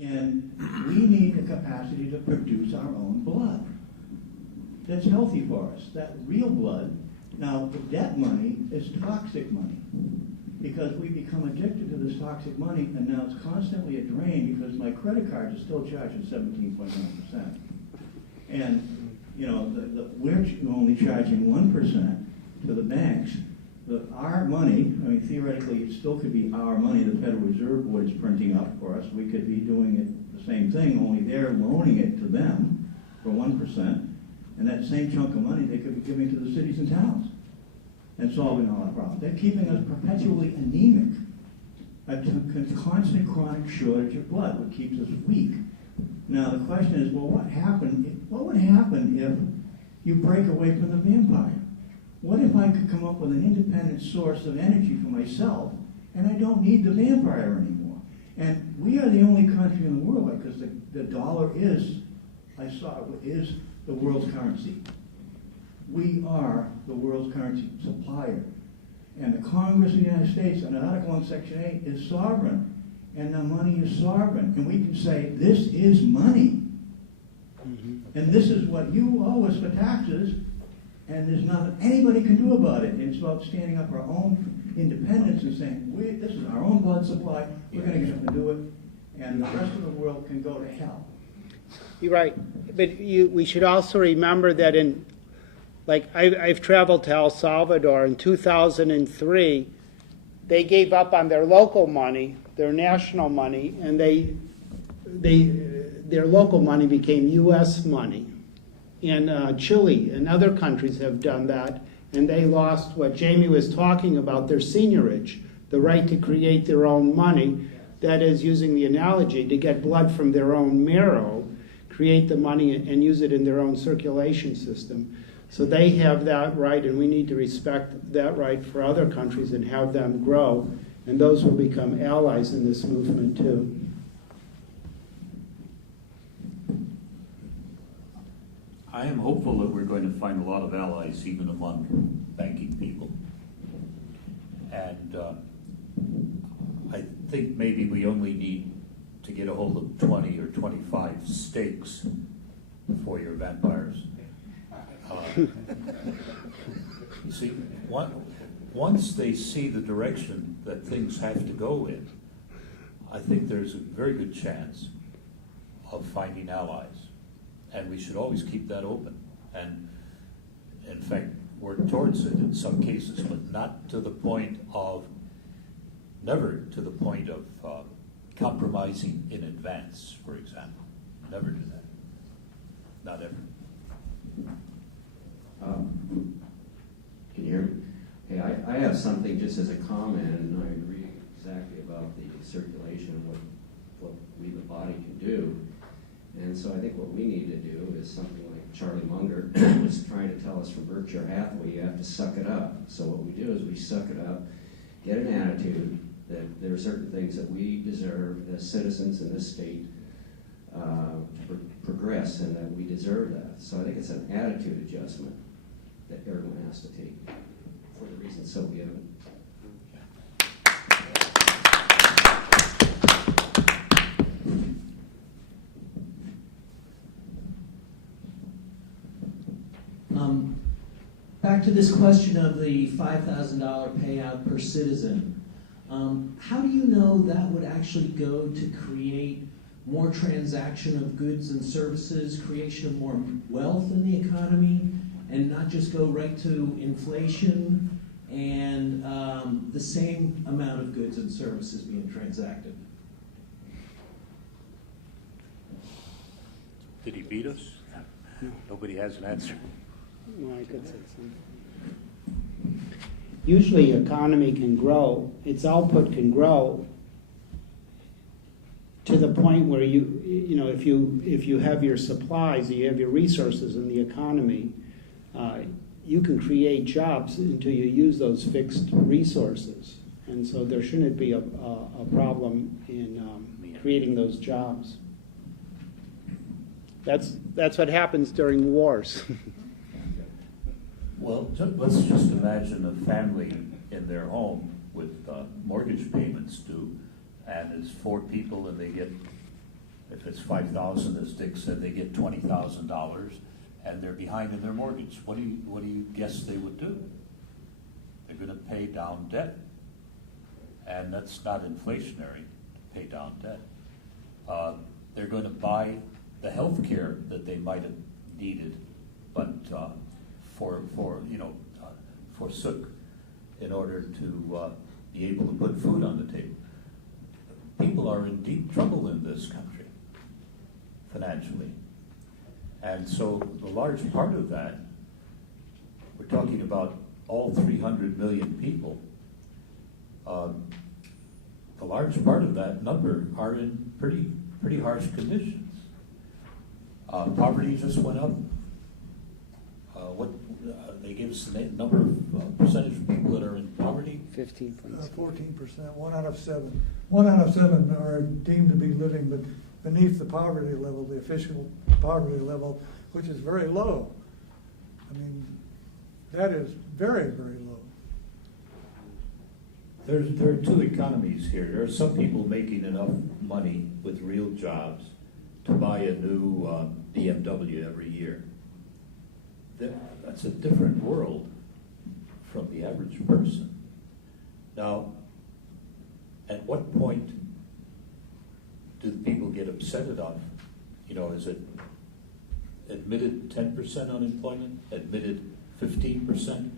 And we need the capacity to produce our own blood. That's healthy for us. That real blood. Now, the debt money is toxic money because we become addicted to this toxic money, and now it's constantly a drain because my credit cards are still charging 17.1%. And, you know, we're only charging 1% to the banks. Our money, I mean, theoretically, it still could be our money the Federal Reserve Board is printing up for us. We could be doing it the same thing, only they're loaning it to them for 1%. And that same chunk of money they could be giving to the cities and towns and solving all our problems. They're keeping us perpetually anemic, a constant chronic shortage of blood, which keeps us weak. Now the question is, well, what would happen if you break away from the vampire? What if I could come up with an independent source of energy for myself and I don't need the vampire anymore? And we are the only country in the world, because the dollar is the world's currency. We are the world's currency supplier. And the Congress of the United States, under Article 1, Section 8, is sovereign. And the money is sovereign. And we can say, this is money. Mm-hmm. And this is what you owe us for taxes. And there's nothing anybody can do about it. It's about standing up our own independence and saying, this is our own blood supply. We're going to get up and do it. And the rest of the world can go to hell. You're right, but we should also remember that I've traveled to El Salvador in 2003. They gave up on their local money, their national money, and their local money became U.S. money. And Chile and other countries have done that, and they lost what Jamie was talking about, their seigniorage, the right to create their own money. That is, using the analogy, to get blood from their own marrow, create the money and use it in their own circulation system. So they have that right, and we need to respect that right for other countries and have them grow. And those will become allies in this movement too. I am hopeful that we're going to find a lot of allies even among banking people. And I think maybe we only need to get a hold of 20 or 25 stakes for your vampires. You see, once they see the direction that things have to go in, I think there's a very good chance of finding allies. And we should always keep that open. And in fact, work towards it in some cases, but not to the point of, never to the point of compromising in advance, for example. Never do that. Not ever. Can you hear me? Hey, I have something just as a comment, and I agree exactly about the circulation and what we, the body, can do. And so I think what we need to do is something like Charlie Munger was trying to tell us from Berkshire Hathaway, you have to suck it up. So what we do is we suck it up, get an attitude that there are certain things that we deserve as citizens in this state to progress, and that we deserve that. So I think it's an attitude adjustment that everyone has to take for the reasons so given. Back to this question of the $5,000 payout per citizen. How do you know that would actually go to create more transaction of goods and services, creation of more wealth in the economy, and not just go right to inflation and the same amount of goods and services being transacted? Did he beat us? Nobody has an answer. Well, I could say something. Usually, economy can grow; its output can grow to the point where you know, if you have your supplies, you have your resources in the economy, you can create jobs until you use those fixed resources, and so there shouldn't be a problem in creating those jobs. That's what happens during wars. Well, let's just imagine a family in their home with mortgage payments due, and it's 4 people and they get If it's 5,000, as Dick said, they get $20,000, and they're behind in their mortgage. What do you guess they would do? They're going to pay down debt, and that's not inflationary to pay down debt. They're going to buy the health care that they might have needed, but forsook in order to be able to put food on the table. People are in deep trouble in this country, financially. And so the large part of that, we're talking about all 300 million people, the large part of that number are in pretty harsh conditions. Poverty just went up. They give us the number of percentage of people that are in poverty. 15%. 14%, 1 out of 7. 1 out of 7 are deemed to be living beneath the poverty level, the official poverty level, which is very low. I mean, that is very, very low. There are two economies here. There are some people making enough money with real jobs to buy a new BMW every year. That's a different world from the average person. Now, at what point do people get upset enough? Is it admitted 10% unemployment, admitted 15%?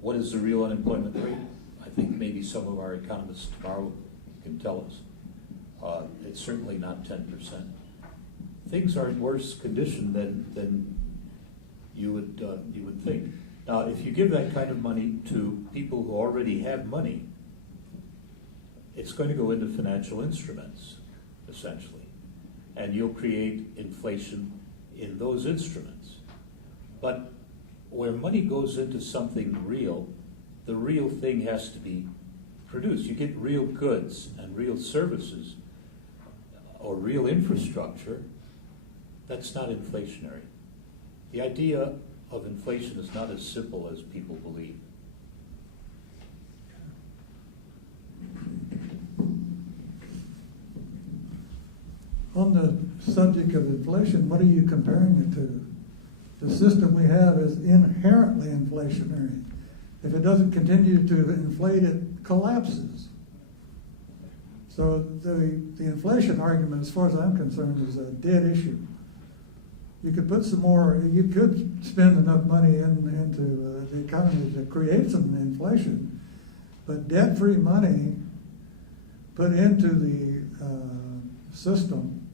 What is the real unemployment rate? I think maybe some of our economists tomorrow can tell us. It's certainly not 10%. Things are in worse condition than you would think. Now, if you give that kind of money to people who already have money, it's going to go into financial instruments, essentially, and you'll create inflation in those instruments. But where money goes into something real, the real thing has to be produced. You get real goods and real services or real infrastructure, that's not inflationary. The idea of inflation is not as simple as people believe. On the subject of inflation, what are you comparing it to? The system we have is inherently inflationary. If it doesn't continue to inflate, it collapses. So the inflation argument, as far as I'm concerned, is a dead issue. You could put some more, you could spend enough money into the economy to create some inflation, but debt-free money put into the system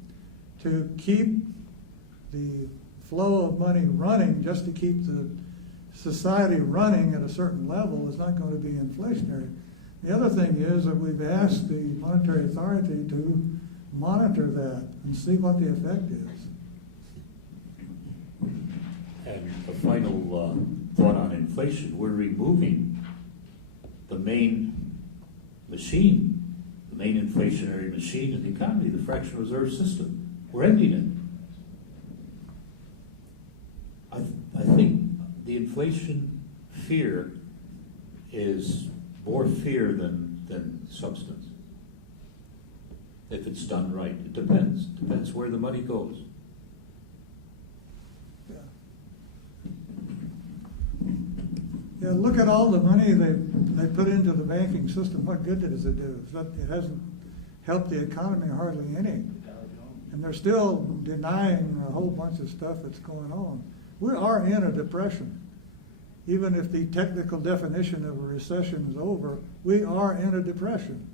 to keep the flow of money running, just to keep the society running at a certain level, is not going to be inflationary. The other thing is that we've asked the monetary authority to monitor that and see what the effect is. And a final thought on inflation, we're removing the main machine, the main inflationary machine in the economy, the fractional reserve system. We're ending it. I think the inflation fear is more fear than substance. If it's done right, it depends where the money goes. Yeah, look at all the money they put into the banking system. What good does it do? It hasn't helped the economy hardly any. And they're still denying a whole bunch of stuff that's going on. We are in a depression. Even if the technical definition of a recession is over, we are in a depression.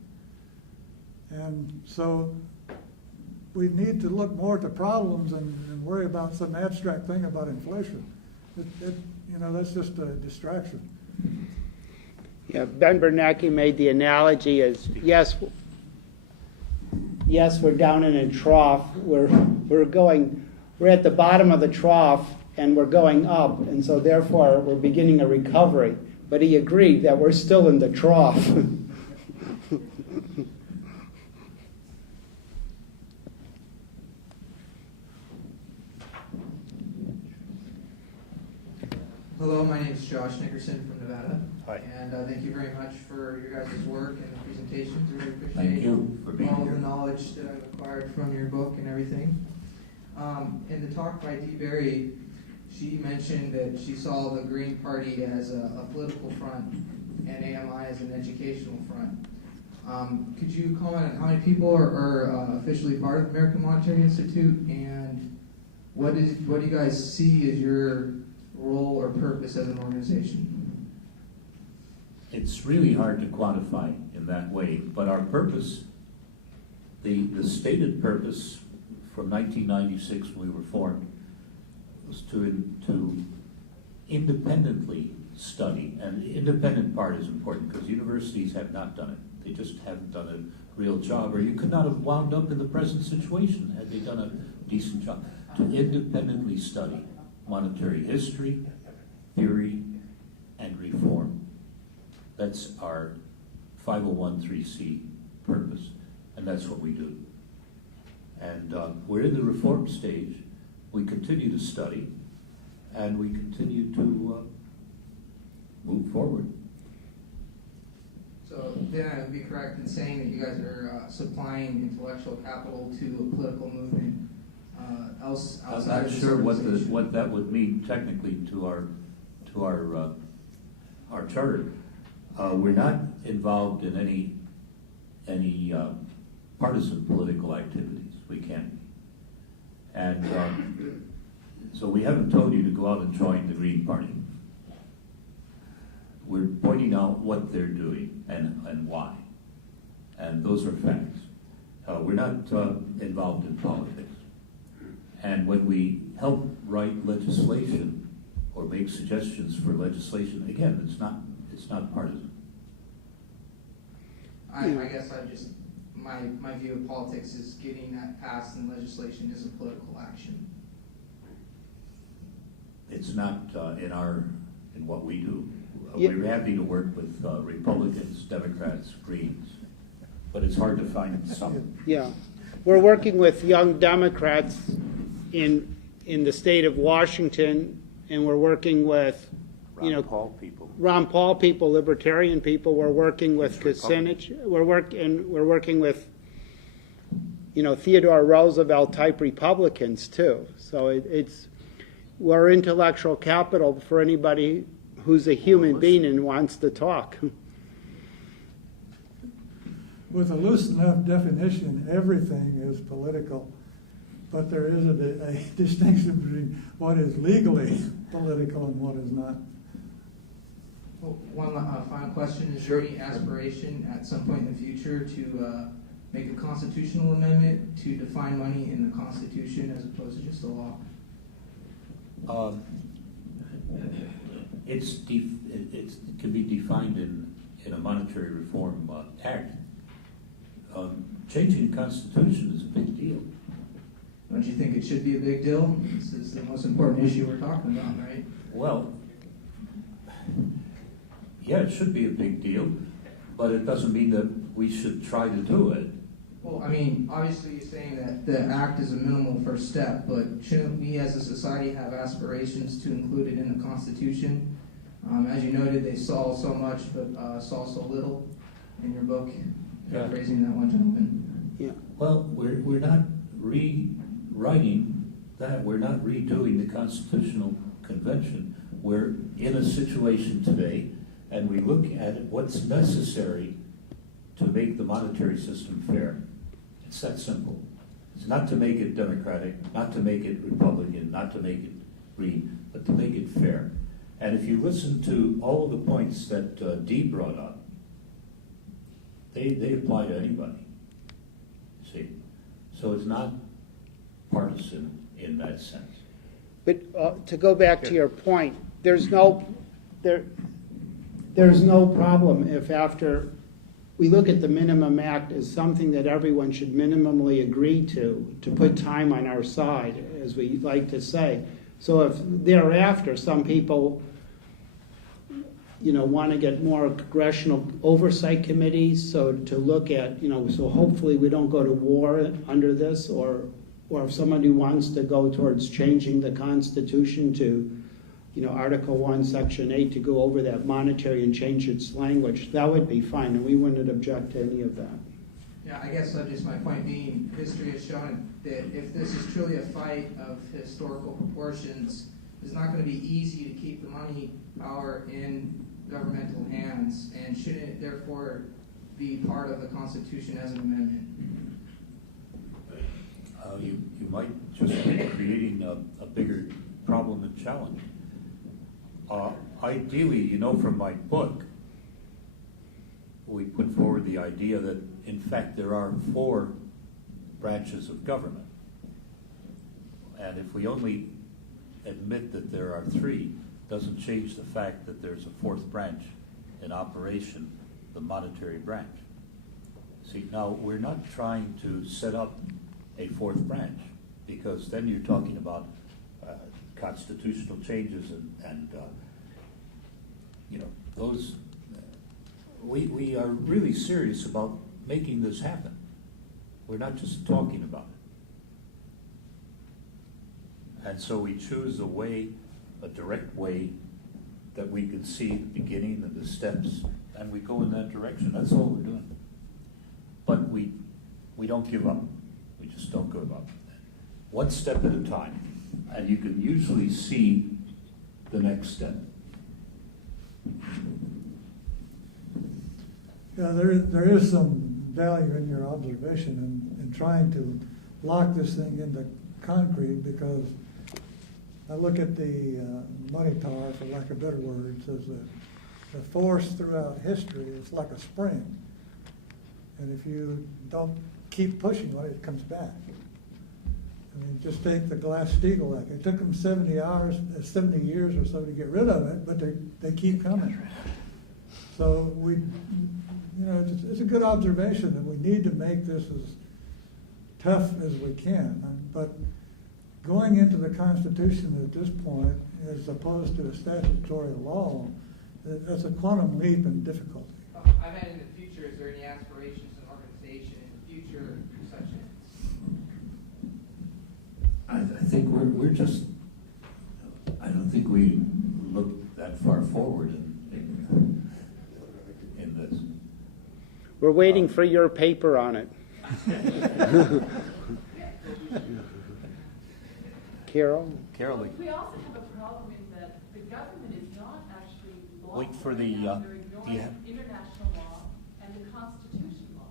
And so we need to look more at the problems and worry about some abstract thing about inflation. That's just a distraction. Yeah, Ben Bernanke made the analogy as, yes, we're down in a trough. We're at the bottom of the trough and we're going up, and so therefore we're beginning a recovery. But he agreed that we're still in the trough. Hello, my name is Josh Nickerson from Nevada. Hi. And thank you very much for your guys' work and the presentation. presentations. Really appreciate Thank you for being all of here. the knowledge that I've acquired from your book and everything. In the talk by Dee Berry, she mentioned that she saw the Green Party as a political front and AMI as an educational front. Could you comment on how many people are officially part of the American Monetary Institute, and what do you guys see as your role or purpose as an organization? It's really hard to quantify in that way, but our purpose, the stated purpose from 1996 when we were formed, was to independently study, and the independent part is important because universities have not done it. They just haven't done a real job, or you could not have wound up in the present situation had they done a decent job. To independently study monetary history, theory, and reform. That's our 501(c) purpose, and that's what we do. And we're in the reform stage. We continue to study, and we continue to move forward. So then I would be correct in saying that you guys are supplying intellectual capital to a political movement outside I'm not of this sure organization. what that would mean technically to our charter. We're not involved in any partisan political activities. We can't be. And so we haven't told you to go out and join the Green Party. We're pointing out what they're doing and why. And those are facts. We're not involved in politics. And when we help write legislation or make suggestions for legislation, again, it's not partisan. I guess my view of politics is getting that passed in legislation is a political action. It's not in what we do. Yeah. We're happy to work with Republicans, Democrats, Greens, but it's hard to find some. Yeah, we're working with young Democrats in the state of Washington, and we're working with, Ron Paul people. Ron Paul people, libertarian people. We're working with Kucinich. We're working with, Theodore Roosevelt type Republicans too. So we're intellectual capital for anybody who's a human being and wants to talk. With a loose enough definition, everything is political, but there is a distinction between what is legally political and what is not. Well, one final question. Is Sure. there any aspiration at some point in the future to make a constitutional amendment to define money in the Constitution as opposed to just a law? It can be defined in a monetary reform act. Changing the Constitution is a big deal. Don't you think it should be a big deal? This is the most important issue we're talking about, right? Well, yeah, it should be a big deal, but it doesn't mean that we should try to do it. Well, I mean, obviously you're saying that the act is a minimal first step, but shouldn't we as a society have aspirations to include it in the Constitution? As you noted, they saw so much, but saw so little in your book, paraphrasing that one gentleman. Yeah. Well, we're not rewriting that. We're not redoing the Constitutional Convention. We're in a situation today, and we look at what's necessary to make the monetary system fair. It's that simple. It's not to make it democratic, not to make it Republican, not to make it green, but to make it fair. And if you listen to all of the points that Dee brought up, they apply to anybody. See? So it's not partisan in that sense. But to go back to your point, there's no problem if after we look at the minimum act as something that everyone should minimally agree to put time on our side, as we like to say. So if thereafter some people, want to get more congressional oversight committees, so to look at, so hopefully we don't go to war under this, or if somebody wants to go towards changing the Constitution to Article 1, Section 8 to go over that monetary and change its language, that would be fine, and we wouldn't object to any of that. Yeah, I guess just my point being, history has shown that if this is truly a fight of historical proportions, it's not going to be easy to keep the money power in governmental hands, and shouldn't it therefore be part of the Constitution as an amendment? You might just be creating a bigger problem and challenge. Ideally, from my book, we put forward the idea that, in fact, there are 4 branches of government. And if we only admit that there are 3, doesn't change the fact that there's a 4th branch in operation, the monetary branch. See, now, we're not trying to set up a 4th branch, because then you're talking about constitutional changes and those. We are really serious about making this happen. We're not just talking about it. And so we choose a direct way that we can see the beginning and the steps, and we go in that direction. That's all we're doing. But we don't give up. We just don't give up. One step at a time. And you can usually see the next step. Yeah, there is some value in your observation in trying to lock this thing into concrete, because I look at the money tower, for lack of a better word, it says that the force throughout history is like a spring. And if you don't keep pushing on it, it comes back. I mean, just take the Glass-Steagall Act. It took them 70 years or so to get rid of it, but they keep coming. So it's a good observation that we need to make this as tough as we can. But going into the Constitution at this point, as opposed to a statutory law, that's a quantum leap in difficulty. I meant in the future, is there any aspirations in organization in the future for such ends? I think we're just, I don't think we look that far forward in this. We're waiting for your paper on it. Carol? Carol, We also have a problem in that the government is not actually law. wait for the, They're ignoring international law and the Constitution law.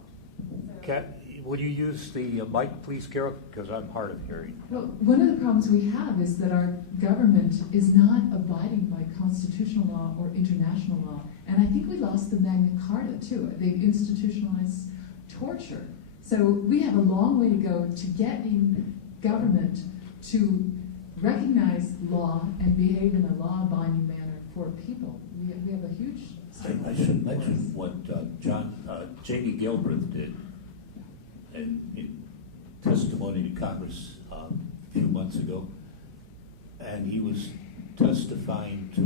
So, would you use the mic, please, Carol? Because I'm hard of hearing. Well, one of the problems we have is that our government is not abiding by constitutional law or international law. And I think we lost the Magna Carta, too, the institutionalized torture. So we have a long way to go to getting government to recognize law and behave in a law-abiding manner for people. We have a huge... I should mention what Jamie Gilbreth did in testimony to Congress a few months ago, and he was testifying to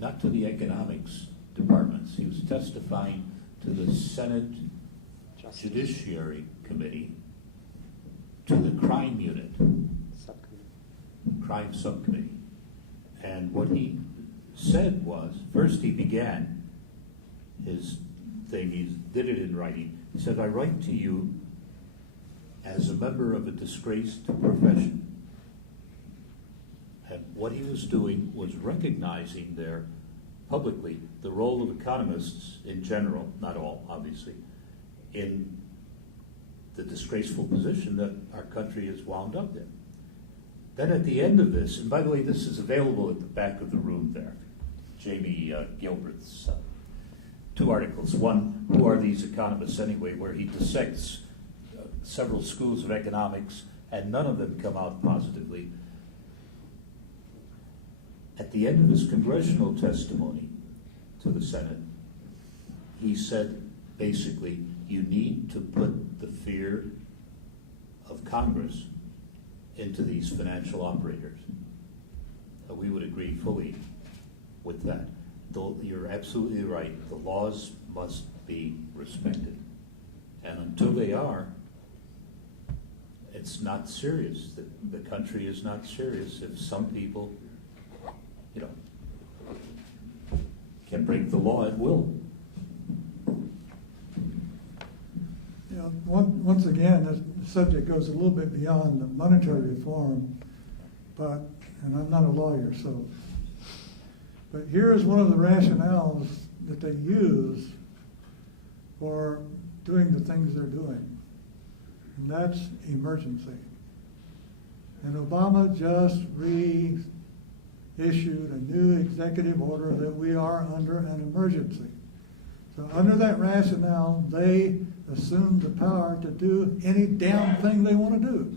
not to the economics departments, he was testifying to the Senate Judiciary Committee, to the crime unit, crime subcommittee. And what he said was, first he began his thing, he did it in writing. He said, I write to you as a member of a disgraced profession. And what he was doing was recognizing there publicly the role of economists in general, not all, obviously, in the disgraceful position that our country is wound up in. Then at the end of this, and by the way, this is available at the back of the room there, Jamie Gilbreth's 2 articles. One, Who Are These Economists Anyway?, where he dissects several schools of economics, and none of them come out positively. At the end of his congressional testimony to the Senate, he said, basically, you need to put the fear of Congress into these financial operators. We would agree fully with that. Though you're absolutely right, the laws must be respected. And until they are, it's not serious. The country is not serious if some people you know, can break the law at will. You know, once again, this subject goes a little bit beyond the monetary reform, and I'm not a lawyer, but here is one of the rationales that they use for doing the things they're doing, and that's emergency. And Obama just reissued a new executive order that we are under an emergency. So under that rationale, they assume the power to do any damn thing they want to do.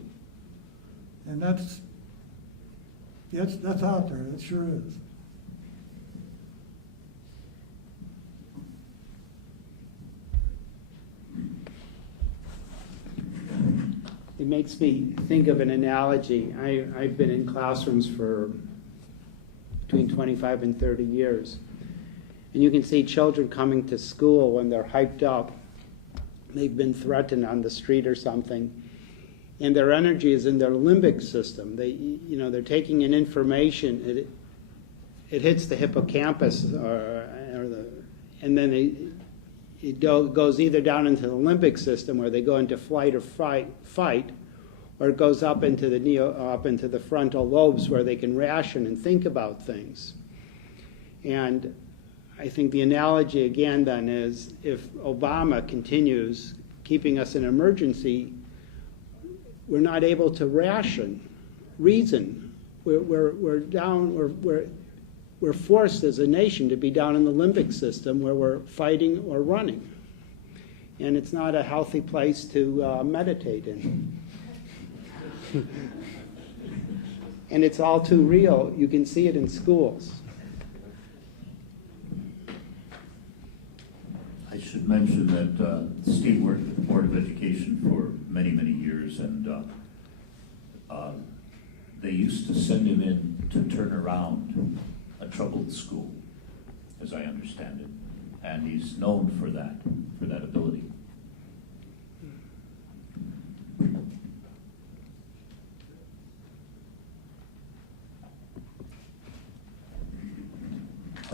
And that's out there, it sure is. It makes me think of an analogy. I've been in classrooms for between 25 and 30 years. And you can see children coming to school when they're hyped up. They've been threatened on the street or something. And their energy is in their limbic system. They're taking in information. It hits the hippocampus, and then it goes either down into the limbic system, where they go into flight or fight, or it goes up into the frontal lobes, where they can ration and think about things. And I think the analogy again then is, if Obama continues keeping us in emergency, we're not able to reason. We're down. We're forced as a nation to be down in the limbic system, where we're fighting or running, and it's not a healthy place to meditate in. And it's all too real. You can see it in schools. I should mention that Steve worked at the Board of Education for many, many years, and they used to send him in to turn around a troubled school, as I understand it, and he's known for that ability.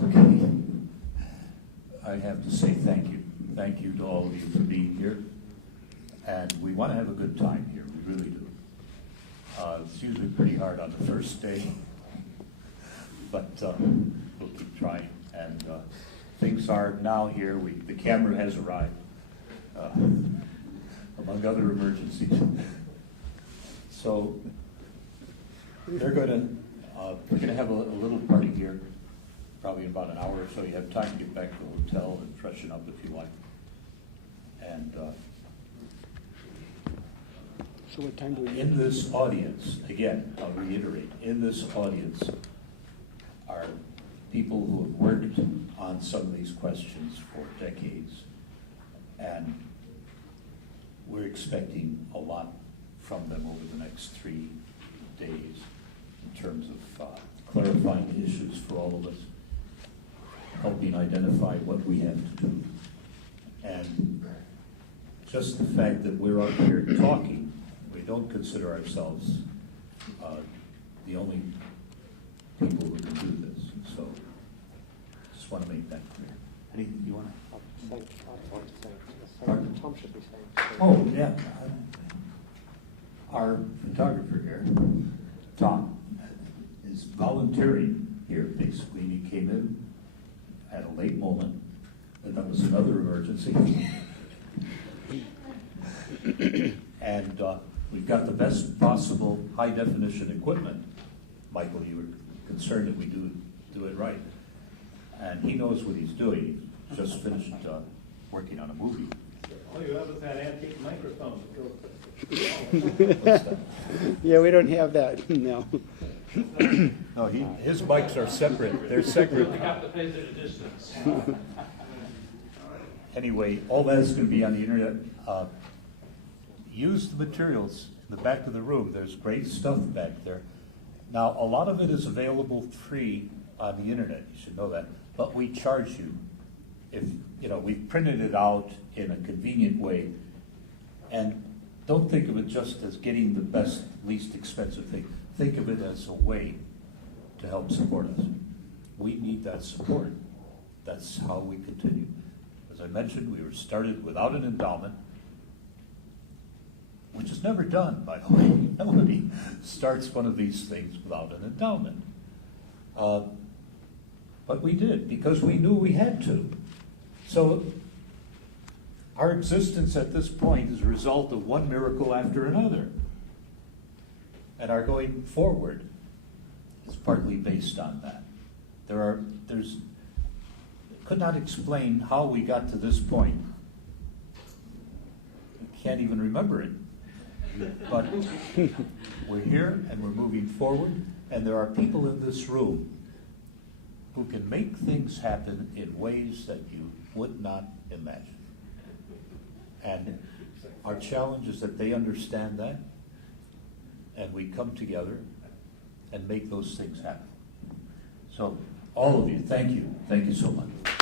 Okay, I have to say thank you. Thank you to all of you for being here, and we want to have a good time here, we really do. It's usually pretty hard on the first day, but we'll keep trying. And things are now here. The camera has arrived, among other emergencies. So we're going to have a little party here, probably in about an hour or so. You have time to get back to the hotel and freshen up if you like. And So what time do we in this audience, again, I'll reiterate, in this audience are people who have worked on some of these questions for decades, and we're expecting a lot from them over the next 3 days in terms of clarifying issues for all of us, helping identify what we have to do. And just the fact that we're up here talking, we don't consider ourselves the only people who can do this. So just want to make that clear. Anything you want to? Pardon? Tom should be saying. Oh, yeah. Our photographer here, Tom, is volunteering here, basically. He came in at a late moment, and that was another emergency. And we've got the best possible high-definition equipment. Michael, you were concerned that we do it right. And he knows what he's doing. He's just finished working on a movie. All you have is that antique microphone that goes. Yeah, we don't have that, no. No, his mics are separate. They're separate. You have to measure the distance. Anyway, all that is going to be on the internet. Use the materials in the back of the room. There's great stuff back there. Now, a lot of it is available free on the internet. You should know that. But we charge you. If we've printed it out in a convenient way, and don't think of it just as getting the best, least expensive thing. Think of it as a way to help support us. we need that support. That's how we continue. As I mentioned, we were started without an endowment, which is never done, by the way. Nobody starts one of these things without an endowment. But we did, because we knew we had to. So our existence at this point is a result of one miracle after another. And our going forward is partly based on that. Could not explain how we got to this point. I can't even remember it. But we're here and we're moving forward, and there are people in this room who can make things happen in ways that you would not imagine. And our challenge is that they understand that, and we come together and make those things happen. So, all of you, thank you. Thank you so much.